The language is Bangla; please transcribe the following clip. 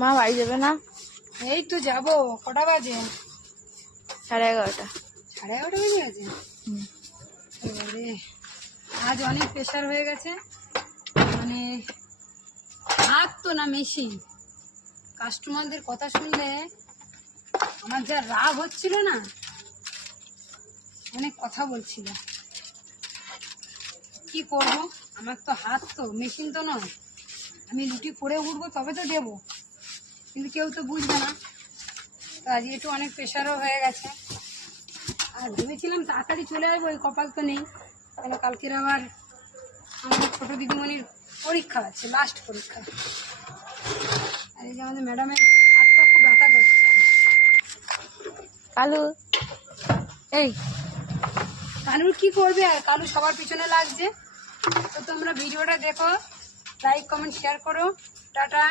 মা বাড়ি যাবে না? এই তো যাবো। কটা বাজে? 11:30। 11:30 বেজে গেছে। এবারে আজ অনেক প্রেশার হয়ে গেছে, মানে হাত তো না মেশিন। কাস্টমারদের কথা শুনলে আমার যা রাগ হচ্ছিল না, অনেক কথা বলছিল। কি করব, আমার তো হাত তো মেশিন তো নয়। আমি রুটি করে উঠবো তবে তো দেবো, কিন্তু কেউ তো বুঝবে না। তো আজকে একটু অনেক প্রেশারও হয়ে গেছে। আর ভেবেছিলাম তাড়াতাড়ি চলে আসবো, ওই কপাল তো নেই। কেন কালকের আবার আমাদের ছোটো দিদিমণির পরীক্ষা আছে, লাস্ট পরীক্ষা। আর এই যে আমাদের ম্যাডামের হাতটা খুব ব্যথা করছে। কালু, এই কালুর কি করবে, আর কালু সবার পিছনে লাগছে। তো তোমরা ভিডিওটা দেখো, লাইক কমেন্ট শেয়ার করো। টাটা।